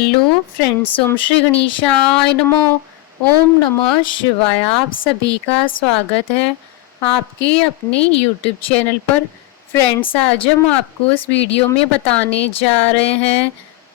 Hello friends, ओम श्री गणेशाय नमो। ओम नमः शिवाय। आप सभी का स्वागत है आपके अपने यूट्यूब चैनल पर। फ्रेंड्स, आज हम आपको इस वीडियो में बताने जा रहे हैं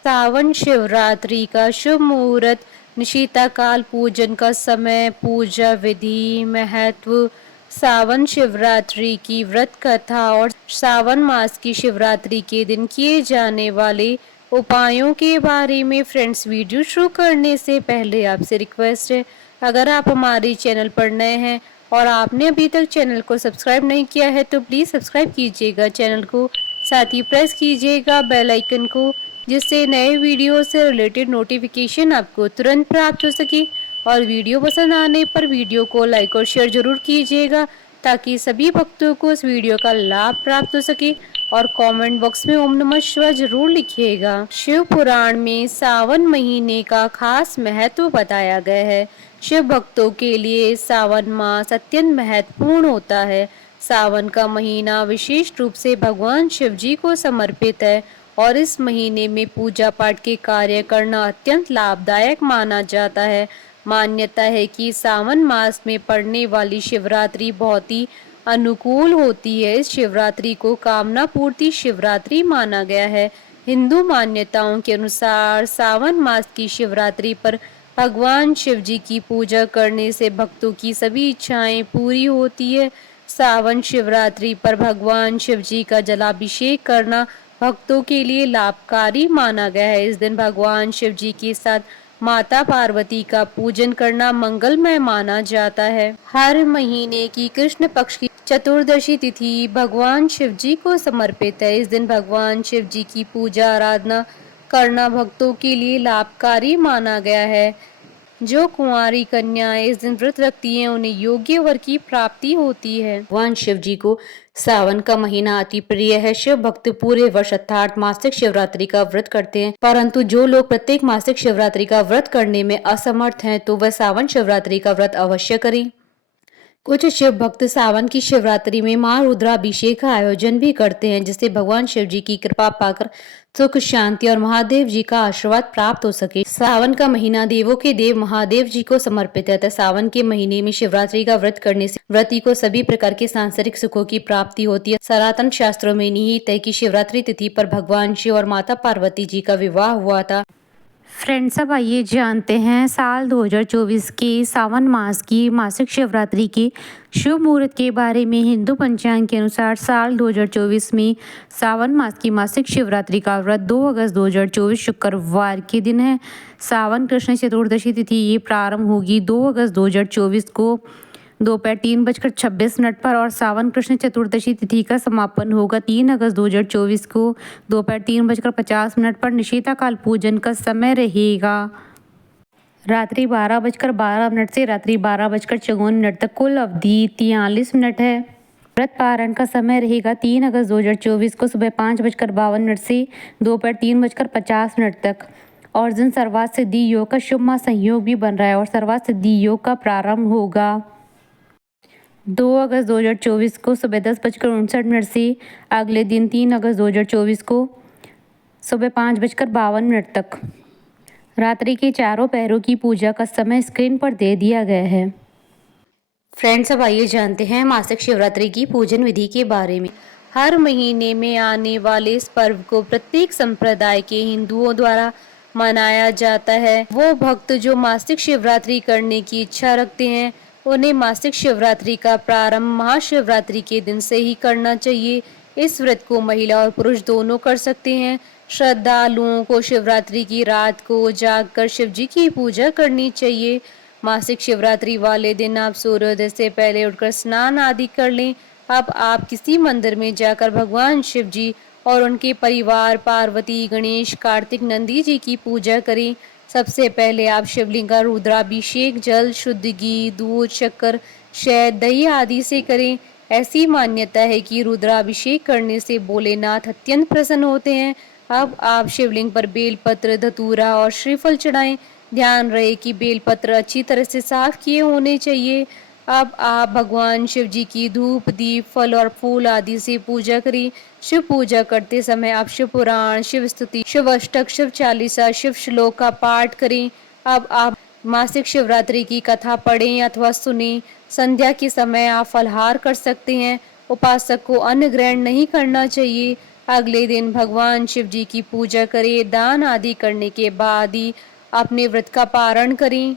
सावन शिवरात्रि का शुभ मुहूर्त, निशिता काल, पूजन का समय, पूजा विधि, महत्व, सावन शिवरात्रि की व्रत कथा और सावन मास की शिवरात्रि के दिन किए जाने वाले उपायों के बारे में। फ्रेंड्स, वीडियो शुरू करने से पहले आपसे रिक्वेस्ट है, अगर आप हमारे चैनल पर नए हैं और आपने अभी तक चैनल को सब्सक्राइब नहीं किया है तो प्लीज़ सब्सक्राइब कीजिएगा चैनल को, साथ ही प्रेस कीजिएगा बेल आइकन को, जिससे नए वीडियो से रिलेटेड नोटिफिकेशन आपको तुरंत प्राप्त हो सके। और वीडियो पसंद आने पर वीडियो को लाइक और शेयर जरूर कीजिएगा ताकि सभी भक्तों को इस वीडियो का लाभ प्राप्त हो सके। और कमेंट बॉक्स में ओम नमः शिवाय जरूर लिखिएगा। शिव पुराण में सावन महीने का खास महत्व बताया गया है। शिव भक्तों के लिए सावन मास अत्यंत महत्वपूर्ण होता है। सावन का महीना विशेष रूप से भगवान शिव जी को समर्पित है और इस महीने में पूजा पाठ के कार्य करना अत्यंत लाभदायक माना जाता है। मान्यता है कि सावन मास में पड़ने वाली शिवरात्रि बहुत ही अनुकूल होती है। इस शिवरात्रि को कामना पूर्ति शिवरात्रि माना गया है। हिंदू मान्यताओं के अनुसार सावन मास की शिवरात्रि पर भगवान शिव जी की पूजा करने से भक्तों की सभी इच्छाएं पूरी होती है। सावन शिवरात्रि पर भगवान शिव जी का जलाभिषेक करना भक्तों के लिए लाभकारी माना गया है। इस दिन भगवान शिव जी के साथ माता पार्वती का पूजन करना मंगलमय माना जाता है। हर महीने की कृष्ण पक्ष की चतुर्दशी तिथि भगवान शिव जी को समर्पित है। इस दिन भगवान शिव जी की पूजा आराधना करना भक्तों के लिए लाभकारी माना गया है। जो कुंवारी कन्याएं इस दिन व्रत रखती हैं उन्हें योग्य वर की प्राप्ति होती है। भगवान शिव जी को सावन का महीना अति प्रिय है। शिव भक्त पूरे वर्ष अर्थात मासिक शिवरात्रि का व्रत करते हैं, परंतु जो लोग प्रत्येक मासिक शिवरात्रि का व्रत करने में असमर्थ हैं तो वह सावन शिवरात्रि का व्रत अवश्य करें। कुछ शिव भक्त सावन की शिवरात्रि में मां रुद्राभिषेक का आयोजन भी करते हैं, जिससे भगवान शिव जी की कृपा पाकर सुख शांति और महादेव जी का आशीर्वाद प्राप्त हो सके। सावन का महीना देवों के देव महादेव जी को समर्पित है। सावन के महीने में शिवरात्रि का व्रत करने से व्रती को सभी प्रकार के सांसारिक सुखों की प्राप्ति होती है। सनातन शास्त्रों में निहित है कि शिवरात्रि तिथि पर भगवान शिव और माता पार्वती जी का विवाह हुआ था। फ्रेंड्स, अब आइए जानते हैं साल 2024 के सावन मास की मासिक शिवरात्रि के शुभ मुहूर्त के बारे में। हिंदू पंचांग के अनुसार साल 2024 में सावन मास की मासिक शिवरात्रि का व्रत 2 अगस्त 2024 शुक्रवार के दिन है। सावन कृष्ण चतुर्दशी तिथि ये प्रारंभ होगी 2 अगस्त 2024 को दोपहर 3:26 पर और सावन कृष्ण चतुर्दशी तिथि का समापन होगा 3 अगस्त 2024 को दोपहर 3:50 पर। निशिता काल पूजन का समय रहेगा रात्रि 12:12 से रात्रि 12:54 तक। कुल अवधि 43 मिनट है। व्रत पारण का समय रहेगा 3 अगस्त 2024 को सुबह 5:52 से दोपहर 3:50 तक। और दिन सर्वात सिद्धि योग का शुभ माह संयोग भी बन रहा है और सर्वात सिद्धि योग का प्रारंभ होगा 2 अगस्त 2024 को सुबह 10:59 से अगले दिन 3 अगस्त 2024 को सुबह 5:52 तक। रात्रि के चारों पहरों की पूजा का समय स्क्रीन पर दे दिया गया है। फ्रेंड्स, अब आइए जानते हैं मासिक शिवरात्रि की पूजन विधि के बारे में। हर महीने में आने वाले इस पर्व को प्रत्येक संप्रदाय के हिंदुओं द्वारा मनाया जाता है। वो भक्त जो मासिक शिवरात्रि करने की इच्छा रखते हैं उन्हें मासिक शिवरात्रि का प्रारंभ महाशिवरात्रि के दिन से ही करना चाहिए। इस व्रत को महिला और पुरुष दोनों कर सकते हैं। श्रद्धालुओं को शिवरात्रि की रात को जागकर शिव जी की पूजा करनी चाहिए। मासिक शिवरात्रि वाले दिन आप सूर्योदय से पहले उठकर स्नान आदि कर लें। अब आप किसी मंदिर में जाकर भगवान शिव जी और उनके परिवार पार्वती, गणेश, कार्तिक, नंदी जी की पूजा करें। सबसे पहले आप शिवलिंग का रुद्राभिषेक जल, शुद्ध घी, दूध, शक्कर, शहद, दही आदि से करें। ऐसी मान्यता है कि रुद्राभिषेक करने से भोलेनाथ अत्यंत प्रसन्न होते हैं। अब आप शिवलिंग पर बेलपत्र, धतूरा और श्रीफल चढ़ाएं। ध्यान रहे कि बेलपत्र अच्छी तरह से साफ किए होने चाहिए। अब आप भगवान शिव जी की धूप, दीप, फल और फूल आदि से पूजा करें। शिव पूजा करते समय आप शिव पुराण, शिव स्तुति, शिव अष्टक, शिव चालीसा, शिव श्लोक का पाठ करें। अब आप मासिक शिवरात्रि की कथा पढ़ें अथवा सुनें। संध्या के समय आप फलाहार कर सकते हैं। उपासक को अन्न ग्रहण नहीं करना चाहिए। अगले दिन भगवान शिव जी की पूजा करें। दान आदि करने के बाद ही अपने व्रत का पारण करें।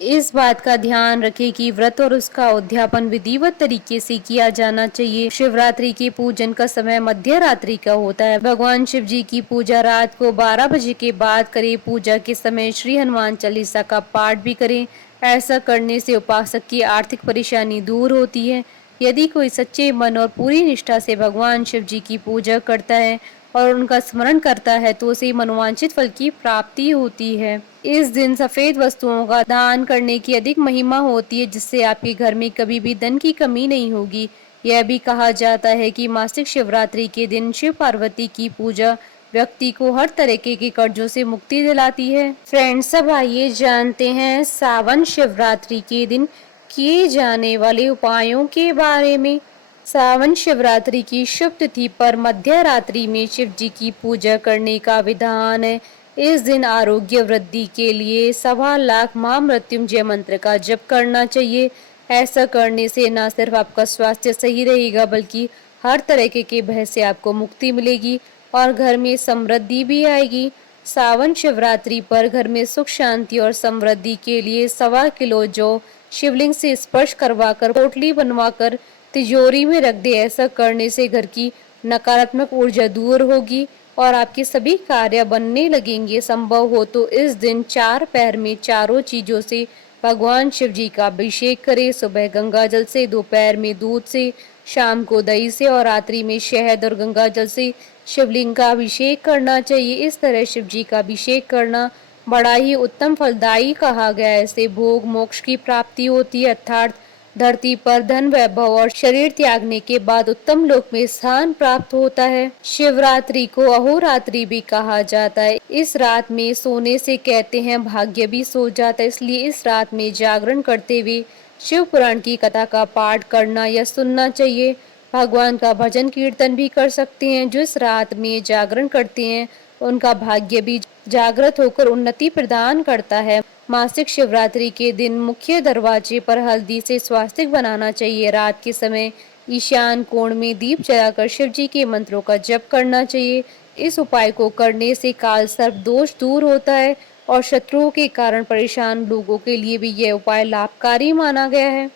इस बात का ध्यान रखें कि व्रत और उसका उद्यापन विधिवत तरीके से किया जाना चाहिए। शिवरात्रि के पूजन का समय मध्य रात्रि का होता है। भगवान शिव जी की पूजा रात को 12 बजे के बाद करें। पूजा के समय श्री हनुमान चालीसा का पाठ भी करें। ऐसा करने से उपासक की आर्थिक परेशानी दूर होती है। यदि कोई सच्चे मन और पूरी निष्ठा से भगवान शिव जी की पूजा करता है और उनका स्मरण करता है तो उसे मनोवांछित फल की प्राप्ति होती है। इस दिन सफेद वस्तुओं का दान करने की अधिक महिमा होती है, जिससे आपके घर में कभी भी धन की कमी नहीं होगी। यह भी कहा जाता है कि मासिक शिवरात्रि के दिन शिव पार्वती की पूजा व्यक्ति को हर तरीके के कर्जों से मुक्ति दिलाती है। फ्रेंड्स, अब आइए जानते हैं सावन शिवरात्रि के दिन किए जाने वाले उपायों के बारे में। सावन शिवरात्रि की शुभ तिथि पर मध्य रात्रि में शिव जी की पूजा करने का विधान है। इस दिन आरोग्य वृद्धि के लिए 1.25 लाख महामृत्युंजय मंत्र का जप करना चाहिए। ऐसा करने से न सिर्फ आपका स्वास्थ्य सही रहेगा बल्कि हर तरह के भय से आपको मुक्ति मिलेगी और घर में समृद्धि भी आएगी। सावन शिवरात्रि पर घर में सुख शांति और समृद्धि के लिए 1.25 किलो जौ शिवलिंग से स्पर्श करवाकर पोटली बनवाकर तिजोरी में रख दे। ऐसा करने से घर की नकारात्मक ऊर्जा दूर होगी और आपके सभी कार्य बनने लगेंगे। संभव हो तो इस दिन 4 पैर में चारों चीजों से भगवान शिव जी का अभिषेक करें। सुबह गंगा जल से, दोपहर में दूध से, शाम को दही से और रात्रि में शहद और गंगा जल से शिवलिंग का अभिषेक करना चाहिए। इस तरह शिव जी का अभिषेक करना बड़ा ही उत्तम फलदायी कहा गया है। इससे भोग मोक्ष की प्राप्ति होती है, अर्थात धरती पर धन वैभव और शरीर त्यागने के बाद उत्तम लोक में स्थान प्राप्त होता है। शिवरात्रि को अहोरात्रि भी कहा जाता है। इस रात में सोने से कहते हैं भाग्य भी सो जाता है, इसलिए इस रात में जागरण करते हुए शिव पुराण की कथा का पाठ करना या सुनना चाहिए। भगवान का भजन कीर्तन भी कर सकते हैं। जो इस रात में जागरण करते हैं उनका भाग्य भी जागृत होकर उन्नति प्रदान करता है। मासिक शिवरात्रि के दिन मुख्य दरवाजे पर हल्दी से स्वास्तिक बनाना चाहिए। रात के समय ईशान कोण में दीप जलाकर शिव जी के मंत्रों का जप करना चाहिए। इस उपाय को करने से काल सर्प दोष दूर होता है और शत्रुओं के कारण परेशान लोगों के लिए भी यह उपाय लाभकारी माना गया है।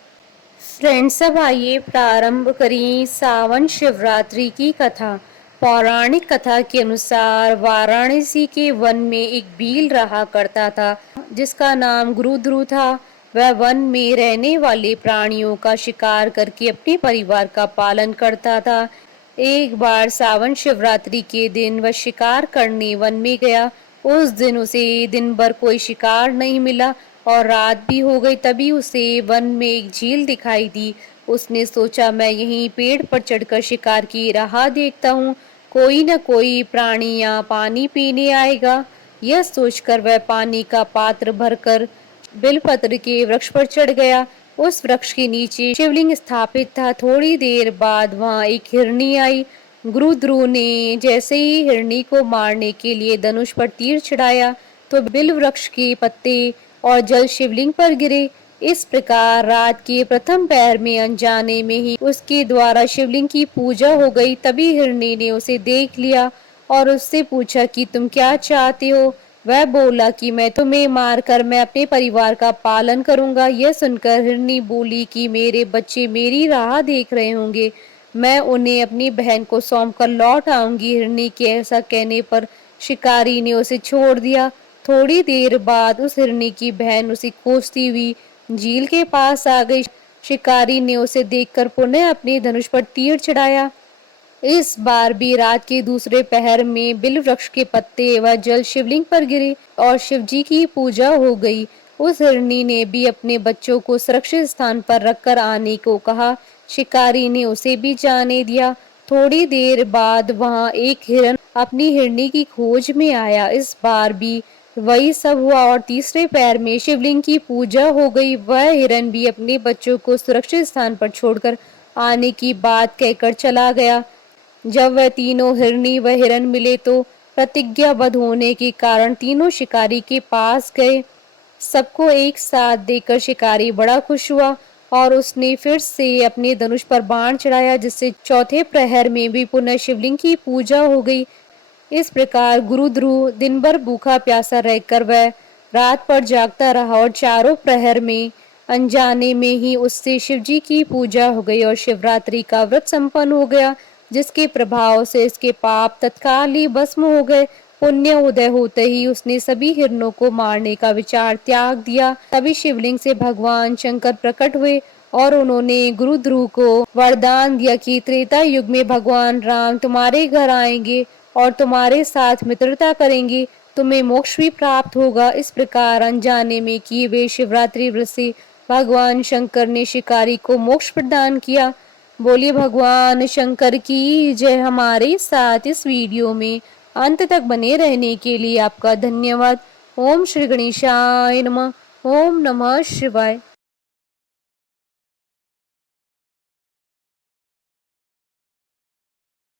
फ्रेंड्स, अब आइए प्रारंभ करें सावन शिवरात्रि की कथा। पौराणिक कथा के अनुसार वाराणसी के वन में एक भील रहा करता था जिसका नाम गुरुध्रु था। वह वन में रहने वाले प्राणियों का शिकार करके अपने परिवार का पालन करता था। एक बार सावन शिवरात्रि के दिन वह शिकार करने वन में गया। उस दिन उसे दिन भर कोई शिकार नहीं मिला और रात भी हो गई। तभी उसे वन में एक झील दिखाई दी। उसने सोचा, मैं यहीं पेड़ पर चढ़कर शिकार की राह देखता हूँ, कोई न कोई प्राणी यहाँ पानी पीने आएगा। यह सोचकर वह पानी का पात्र भरकर बिलपत्र के वृक्ष पर चढ़ गया। उस वृक्ष के नीचे शिवलिंग स्थापित था। थोड़ी देर बाद वहां एक हिरनी आई। गुरुध्रुव ने जैसे ही हिरनी को मारने के लिए धनुष पर तीर चढ़ाया तो बिल वृक्ष के पत्ते और जल शिवलिंग पर गिरे। इस प्रकार रात के प्रथम पहर में अनजाने में ही उसके द्वारा शिवलिंग की पूजा हो गई। तभी हिरनी ने उसे देख लिया और उससे पूछा कि तुम क्या चाहते हो। वह बोला कि मैं तुम्हें मारकर मैं अपने परिवार का पालन करूंगा। यह सुनकर हिरनी बोली कि मेरे बच्चे मेरी राह देख रहे होंगे, मैं उन्हें अपनी बहन को सौंप कर लौट आऊंगी। हिरनी के ऐसा कहने पर शिकारी ने उसे छोड़ दिया। थोड़ी देर बाद उस हिरनी की बहन उसे खोजती हुई झील के पास आ गई। शिकारी ने उसे देखकर पुनः अपने धनुष पर तीर चढ़ाया। इस बार भी रात के दूसरे पहर में बिल वृक्ष के पत्ते व जल शिवलिंग पर गिरे और शिव जी की पूजा हो गई। उस हिरनी ने भी अपने बच्चों को सुरक्षित स्थान पर रखकर आने को कहा। शिकारी ने उसे भी जाने दिया। थोड़ी देर बाद वहां एक हिरन अपनी हिरनी की खोज में आया। इस बार भी वही सब हुआ और तीसरे पैर में शिवलिंग की पूजा हो गई। वह हिरण भी अपने बच्चों को सुरक्षित स्थान पर छोड़कर आने की बात कहकर चला गया। जब वह तीनों हिरनी व हिरण मिले तो प्रतिज्ञाबद्ध होने के कारण तीनों शिकारी के पास गए। सबको एक साथ देखकर शिकारी बड़ा खुश हुआ और उसने फिर से अपने धनुष पर बाण चढ़ाया, जिससे चौथे प्रहर में भी पुनः शिवलिंग की पूजा हो गई। इस प्रकार गुरु ध्रुव दिन भर भूखा प्यासा रहकर वह रात पर जागता रहा और चारों प्रहर में अनजाने में ही उससे शिवजी की पूजा हो गई और शिवरात्रि का व्रत संपन्न हो गया, जिसके प्रभाव से इसके पाप तत्काल ही भस्म हो गए। पुण्य उदय होते ही उसने सभी हिरणों को मारने का विचार त्याग दिया। तभी शिवलिंग से भगवान शंकर प्रकट हुए और उन्होंने गुरु ध्रुव को वरदान दिया कि त्रेता युग में भगवान राम तुम्हारे घर आएंगे और तुम्हारे साथ मित्रता करेंगे, तुम्हें मोक्ष भी प्राप्त होगा। इस प्रकार अनजाने में किए हुए शिवरात्रि व्रत से भगवान शंकर ने शिकारी को मोक्ष प्रदान किया। बोलिए भगवान शंकर की जय। हमारे साथ इस वीडियो में अंत तक बने रहने के लिए आपका धन्यवाद। ओम श्री गणेशाय नमः। ओम नमः शिवाय।